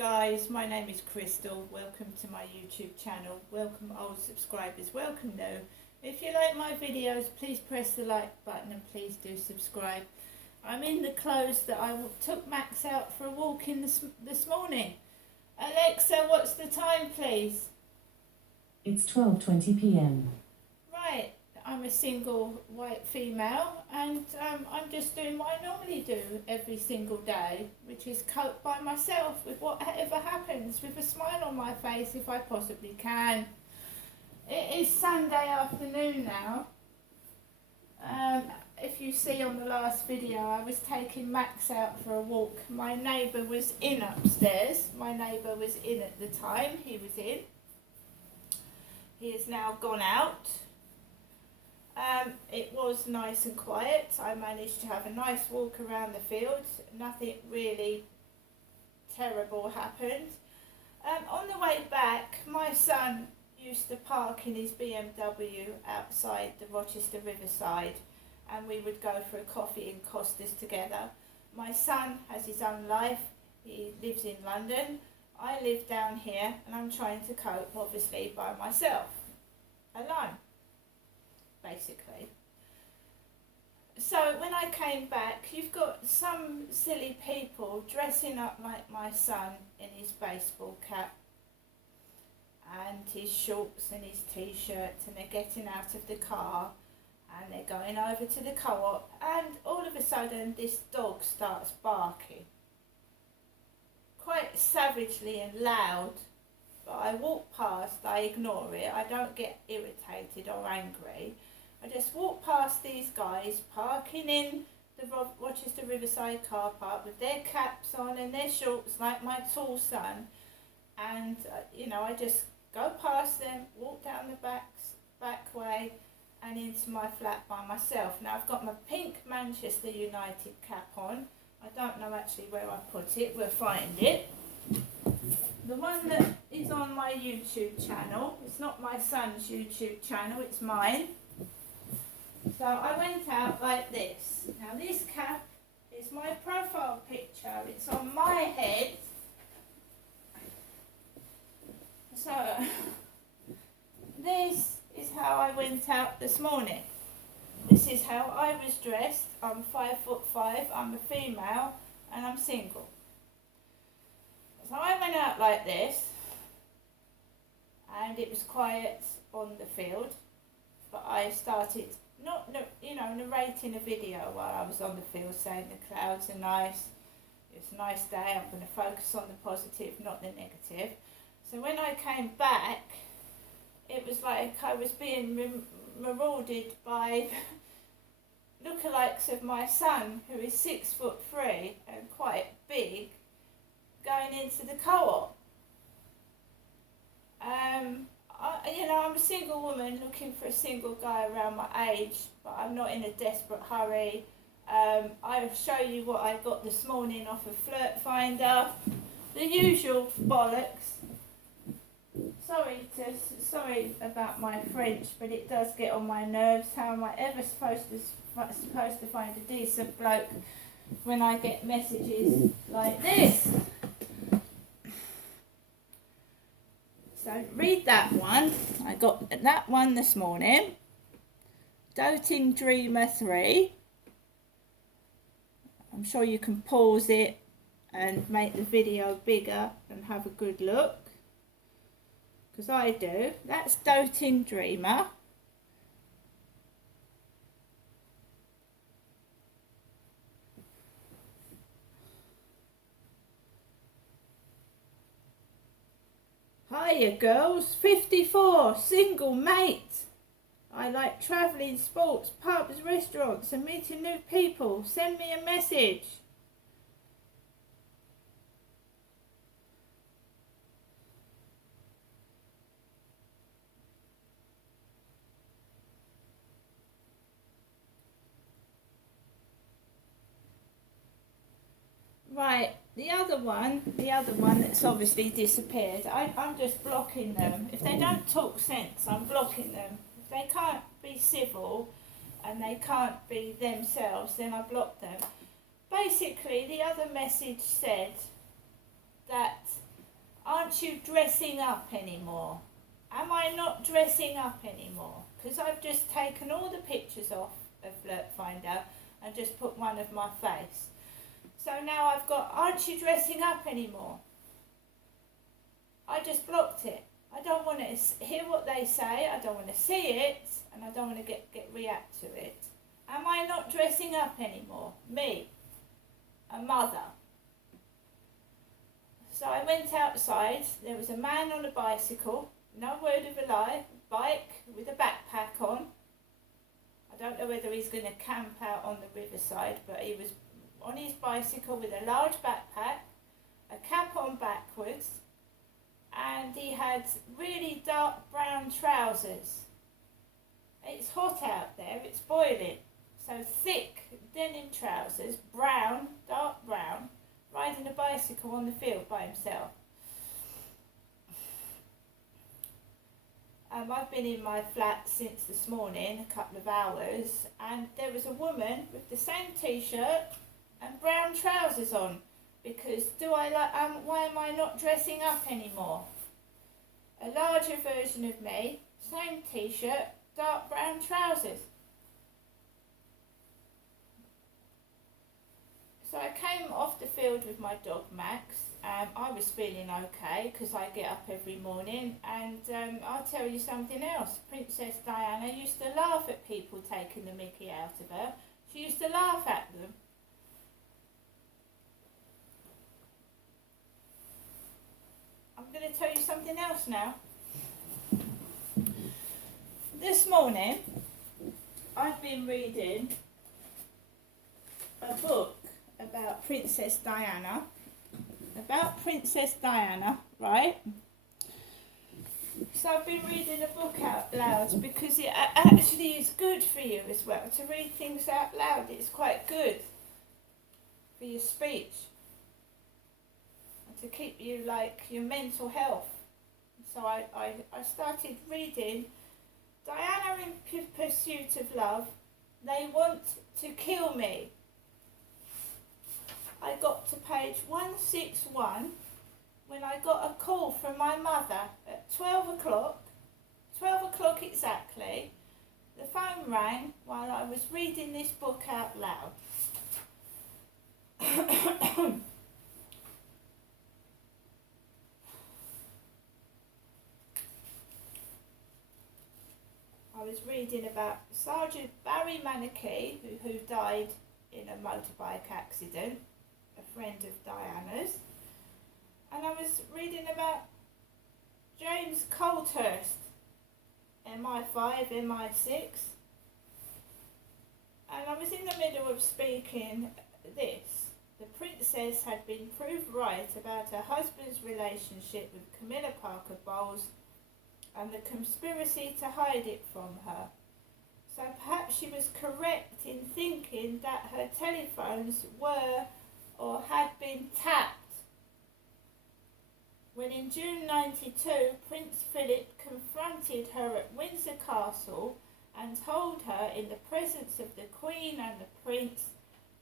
guys, my name is Crystal. Welcome to my YouTube channel. Welcome old subscribers, welcome new. If you like my videos, please press the like button and please do subscribe. I'm in the clothes that I took Max out for a walk in this morning. Alexa, what's the time please? It's 12:20 p.m. Right, I'm a single white female and I'm just doing what I normally do every single day, which is cope by myself with whatever happens, with a smile on my face if I possibly can. It is Sunday afternoon now. If you see on the last video, I was taking Max out for a walk. My neighbour was in upstairs. My neighbour was in at the time. He was in. He has now gone out. It was nice and quiet. I managed to have a nice walk around the field. Nothing really terrible happened. On the way back, my son used to park in his BMW outside the Rochester Riverside, and we would go for a coffee in Costas together. My son has his own life. He lives in London. I live down here, and I'm trying to cope, obviously, by myself, alone, basically. So when I came back, you've got some silly people dressing up like my son in his baseball cap and his shorts and his t-shirts, and they're getting out of the car and they're going over to the co-op, and all of a sudden this dog starts barking quite savagely and loud. But I walk past, I ignore it, I don't get irritated or angry. I just walk past these guys parking in the Rochester Riverside car park with their caps on and their shorts like my tall son, and I just go past them, walk down the back way and into my flat by myself. Now I've got my pink Manchester United cap on. I don't know actually where I put it, we'll find it. The one that is on my YouTube channel, it's not my son's YouTube channel, it's mine. So I went out like this. Now this cap is my profile picture, it's on my head. So this is how I went out this morning. This is how I was dressed. I'm 5'5", I'm a female and I'm single. So I went out like this, and it was quiet on the field, but I started narrating a video while I was on the field, saying the clouds are nice, it's a nice day, I'm going to focus on the positive, not the negative. So when I came back, it was like I was being marauded by lookalikes of my son, who is 6'3" and quite big, going into the co-op. I'm a single woman looking for a single guy around my age, but I'm not in a desperate hurry. I'll show you what I got this morning off of Flirt Finder. The usual bollocks. Sorry about my French, but it does get on my nerves. How am I ever supposed to find a decent bloke when I get messages like this? So read that one. I got that one this morning. Doting Dreamer 3. I'm sure you can pause it and make the video bigger and have a good look, because I do. That's Doting Dreamer. Hiya girls, 54, single mate. I like travelling, sports, pubs, restaurants and meeting new people. Send me a message. Right, the other one that's obviously disappeared, I'm just blocking them. If they don't talk sense, I'm blocking them. If they can't be civil and they can't be themselves, then I block them. Basically, the other message said that aren't you dressing up anymore? Am I not dressing up anymore? Because I've just taken all the pictures off of Flirt Finder and just put one of my face. So now I've got, aren't you dressing up anymore? I just blocked it. I don't want to hear what they say, I don't want to see it, and I don't want to react to it. Am I not dressing up anymore? Me, a mother. So I went outside, there was a man on a bicycle, no word of a lie, bike with a backpack on. I don't know whether he's going to camp out on the riverside, but he was on his bicycle with a large backpack, a cap on backwards, and he had really dark brown trousers. It's hot out there, it's boiling. So thick denim trousers, brown, dark brown, riding a bicycle on the field by himself. I've been in my flat since this morning, a couple of hours, and there was a woman with the same t-shirt and brown trousers on, because why am I not dressing up anymore? A larger version of me, same t-shirt, dark brown trousers. So I came off the field with my dog Max. I was feeling okay because I get up every morning, and I'll tell you something else. Princess Diana used to laugh at people taking the mickey out of her. She used to laugh at them. I'm going to tell you something else now. This morning, I've been reading a book about Princess Diana. Right? So I've been reading a book out loud because it actually is good for you as well. To read things out loud, it's quite good for your speech and to keep you like your mental health. So I started reading Diana in Pursuit of Love. They want to kill me. I got to page 161 when I got a call from my mother at 12 o'clock exactly. The phone rang while I was reading this book out loud. I was reading about Sergeant Barry Manakee, who died in a motorbike accident, a friend of Diana's. And I was reading about James Colthurst, MI5, MI6. And I was in the middle of speaking this. The princess had been proved right about her husband's relationship with Camilla Parker Bowles and the conspiracy to hide it from her. So perhaps she was correct in thinking that her telephones were or had been tapped. When in June 92, Prince Philip confronted her at Windsor Castle and told her in the presence of the Queen and the Prince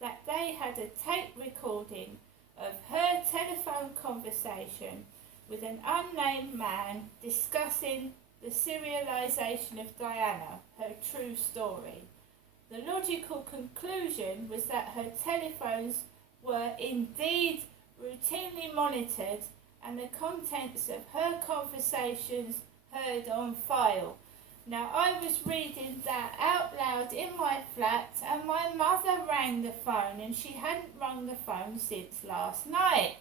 that they had a tape recording of her telephone conversation with an unnamed man discussing the serialisation of Diana, her true story. The logical conclusion was that her telephones were indeed routinely monitored and the contents of her conversations heard on file. Now, I was reading that out loud in my flat, and my mother rang the phone, and she hadn't rung the phone since last night.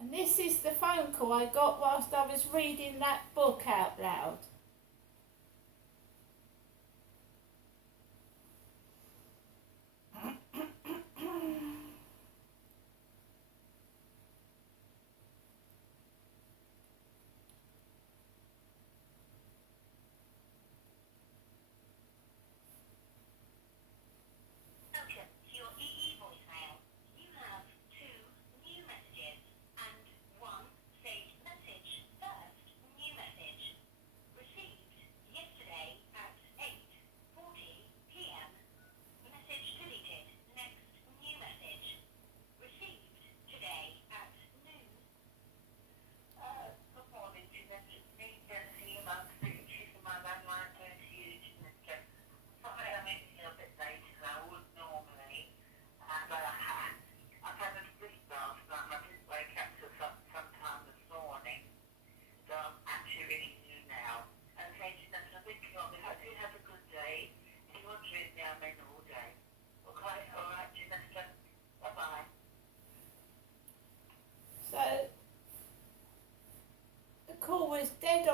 And this is the phone call I got whilst I was reading that book out loud.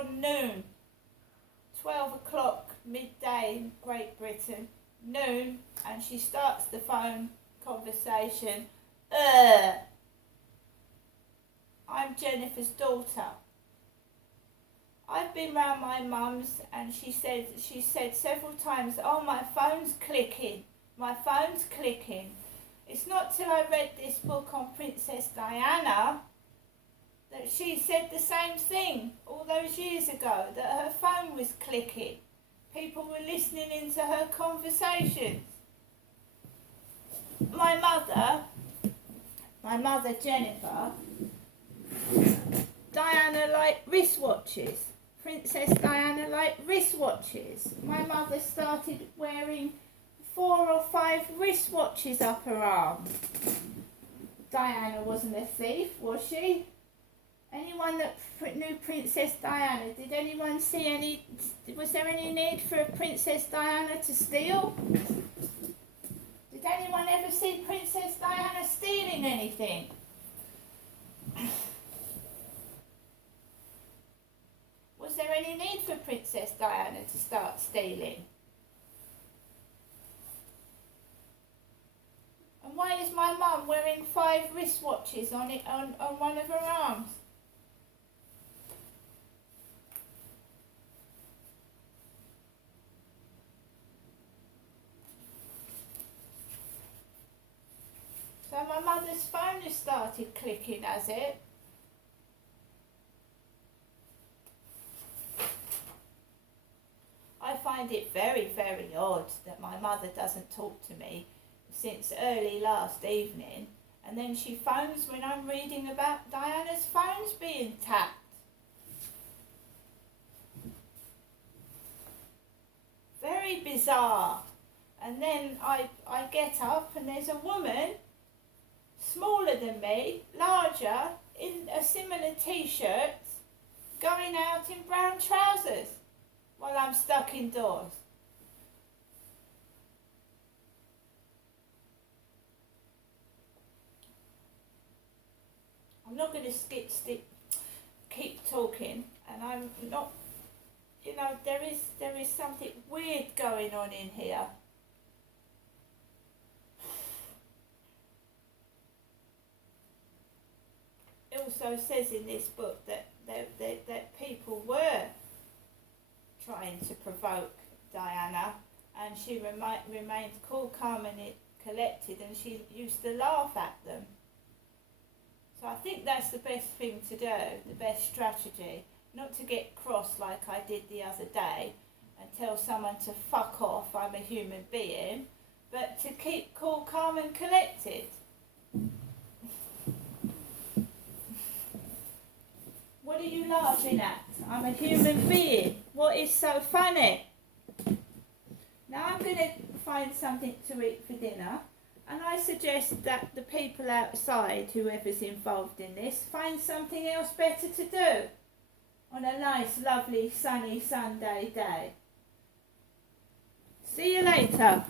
on noon. 12 o'clock midday in Great Britain. Noon, and she starts the phone conversation. I'm Jennifer's daughter. I've been round my mum's, and she said several times, oh, my phone's clicking. My phone's clicking. It's not till I read this book on Princess Diana that she said the same thing all those years ago, that her phone was clicking. People were listening into her conversations. My mother Jennifer, Diana liked wristwatches. Princess Diana liked wristwatches. My mother started wearing 4 or 5 wristwatches up her arm. Diana wasn't a thief, was she? Anyone that knew Princess Diana, did anyone see was there any need for Princess Diana to steal? Did anyone ever see Princess Diana stealing anything? Was there any need for Princess Diana to start stealing? And why is my mum wearing 5 wristwatches on one of her arms? So my mother's phone has started clicking, has it? I find it very, very odd that my mother doesn't talk to me since early last evening, and then she phones when I'm reading about Diana's phones being tapped. Very bizarre. And then I get up and there's a woman smaller than me, larger, in a similar t-shirt, going out in brown trousers while I'm stuck indoors. I'm not going to keep talking, and I'm not, there is something weird going on in here. It also says in this book that people were trying to provoke Diana, and she remained cool, calm and collected, and she used to laugh at them. So I think that's the best thing to do, the best strategy, not to get cross like I did the other day and tell someone to fuck off, I'm a human being, but to keep cool, calm and collected. What are you laughing at? I'm a human being. What is so funny? Now I'm going to find something to eat for dinner, and I suggest that the people outside, whoever's involved in this, find something else better to do on a nice, lovely, sunny Sunday day. See you later.